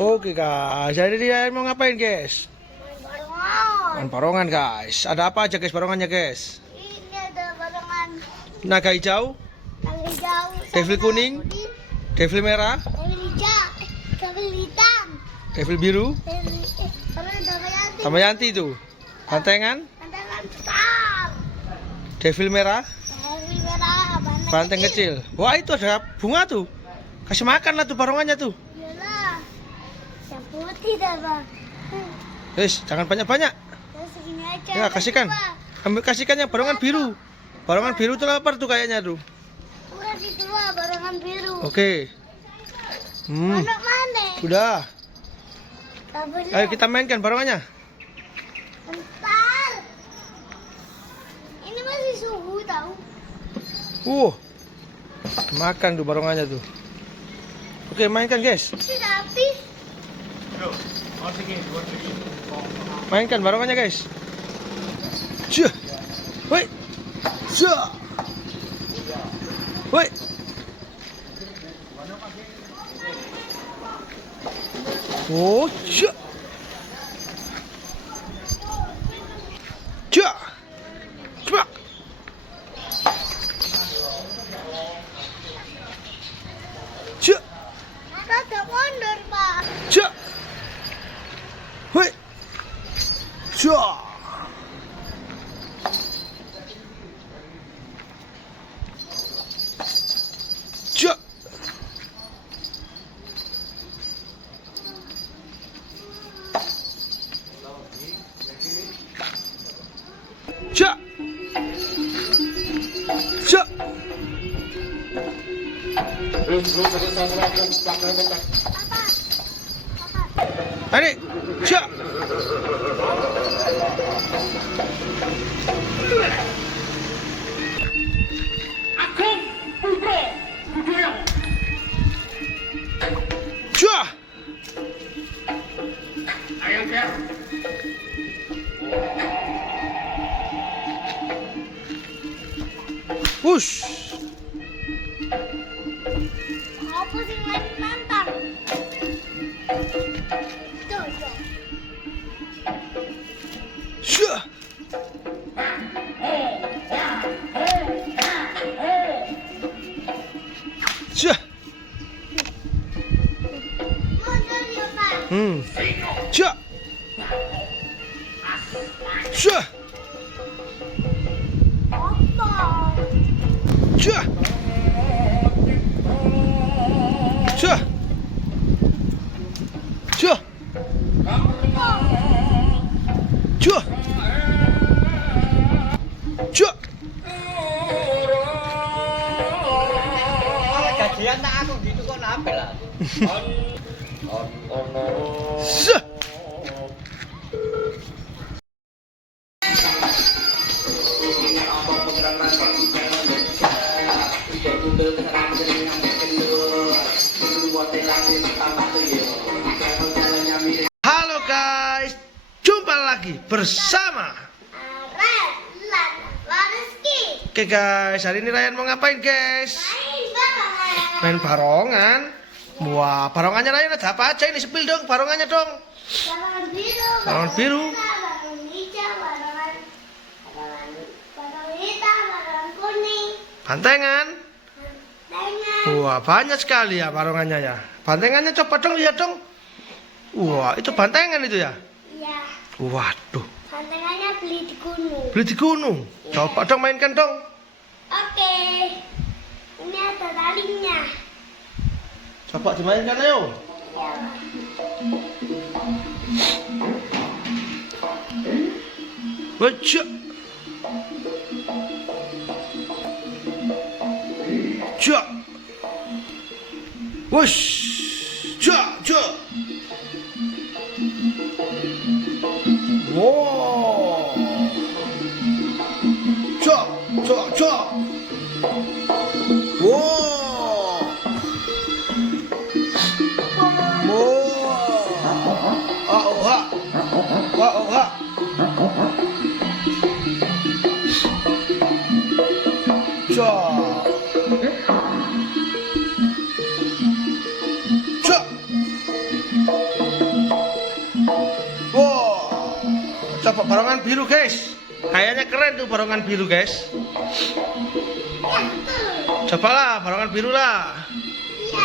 Oke guys, jadi dia mau ngapain guys? Main barongan guys. Ada apa aja guys barongannya guys? Ini ada barongan Naga hijau, naga hijau, devil kuning, devil merah, devil hijau, devil hitam, devil biru, Damayanti, Damayanti itu. Bantengan, bantangan besar, devil merah, devil merah, banteng kecil. Wah itu ada bunga tuh. Kasih makan lah tuh barongannya tuh. Iyalah, yang putih dah bang. Guys, jangan banyak-banyak. Terus segini aja. Ya kasihkan. Ambil kasihkan yang barongan biru. Barongan biru tuh lapar tuh kayaknya tuh. Udah di dua barongan biru. Oke. Anak mana? Udah. Tak boleh. Ayo kita mainkan barongannya. Bentar. Ini masih suhu tahu. Makan tuh barongannya tuh. Oke, mainkan guys. Sudah habis. Mainkan barongannya guys. Syah. Woi. Syah. Woi. Oh, syah. Syah. Syah. Syah. Ada mundur pak. Syah. Woi. Syah. Syah. Syah. Syah. Adik, syah. Syah. Wush. Apa sih main nantang? Tuh. Syah. Syah. Mundur ya pak. Syah. Syah. Apa? Syah. Syah. Syah. Syah. Syah. Gajian tak aku gitu kok napel lah. Syah. Halo guys, jumpa lagi bersama. Lan Rizky. Oke guys, hari ini Ryan mau ngapain guys? Main barongan. Main barongan. Wah, barongannya Ryan ada apa aja ini? Spill dong barongannya dong. Barongan biru. Barongan biru. Barongan hijau. Barongan hitam. Barongan kuning. Bantengan. Dengan Wah, banyak sekali ya barongannya ya. Bantengannya coba dong lihat dong. Wah, itu bantengan itu ya. ya Waduh, bantengannya beli di gunung. beli di gunung. Coba dong mainkan dong. Oke. Ini ada talinya. Coba dimainkan ayo. Ya. Wajah. Ja. Wush. Ja, ja. Wow. Ja, ja, ja. Wow. Wow. Ha. Wow, ha. Ja. Ja. Coba barongan biru guys. Kayaknya keren tuh barongan biru guys. Cobalah barongan biru lah. Iya.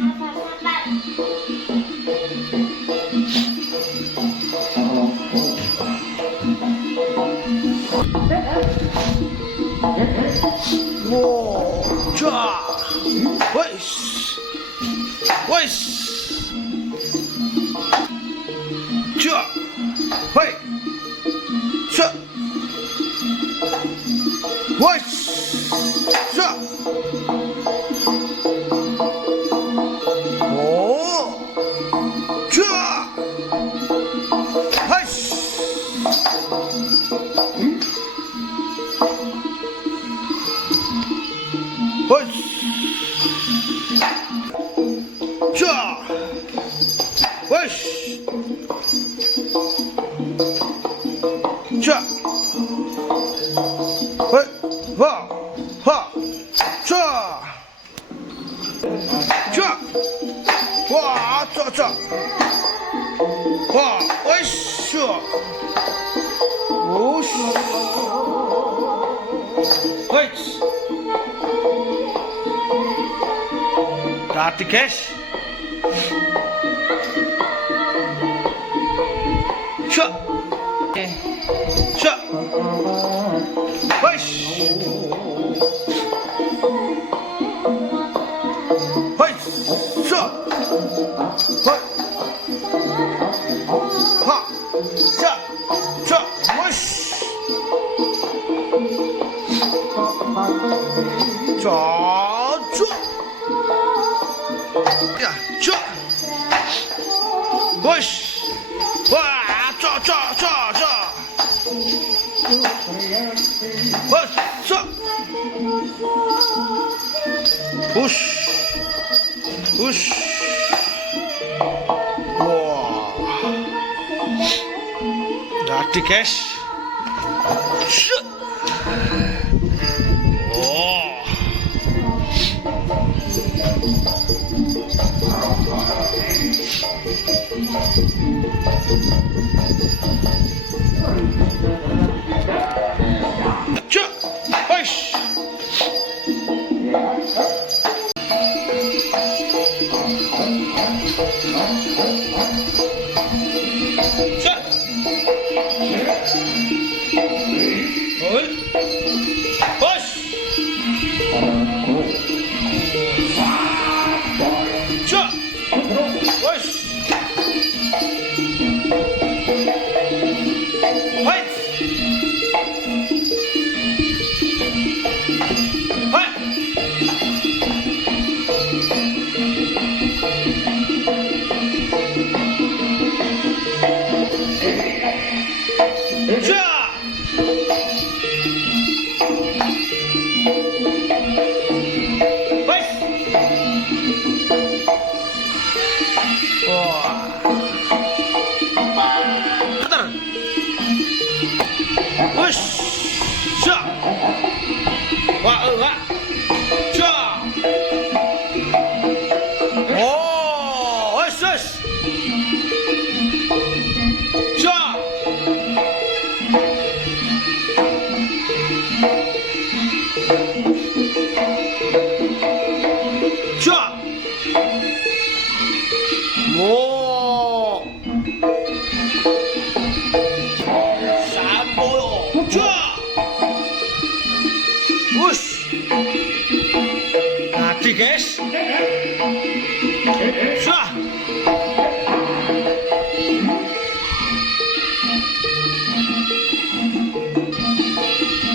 Sabar. Wow, ja, weis, weis, ja, hei, ja, weis, ja, oh, ja, hei. Push. Ja. Push. Ja. Hey. Ha. Ha. Ja. Ja. Wah, ja. Wah, push. Push. Push. Hati guys. Shot. Shot. Push. Push. Shot. Push. Ha. Shot. Shot. Push. Shot. Ya, cok. Push. Wah, cok. Push, cok. Push. Wah. Jadi guys. Shut. Oh. Cuk, push. Cuk. Oi. Push. Cuk. Push. Fight. Hati guys. Sah.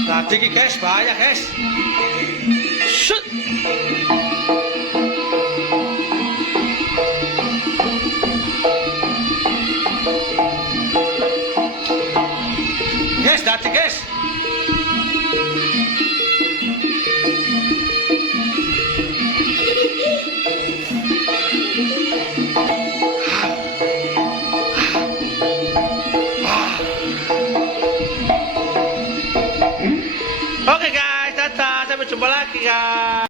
Hati guys, bahaya guys. Shoot. Guys, hati guys. Oke guys, dadah, sampai jumpa lagi guys.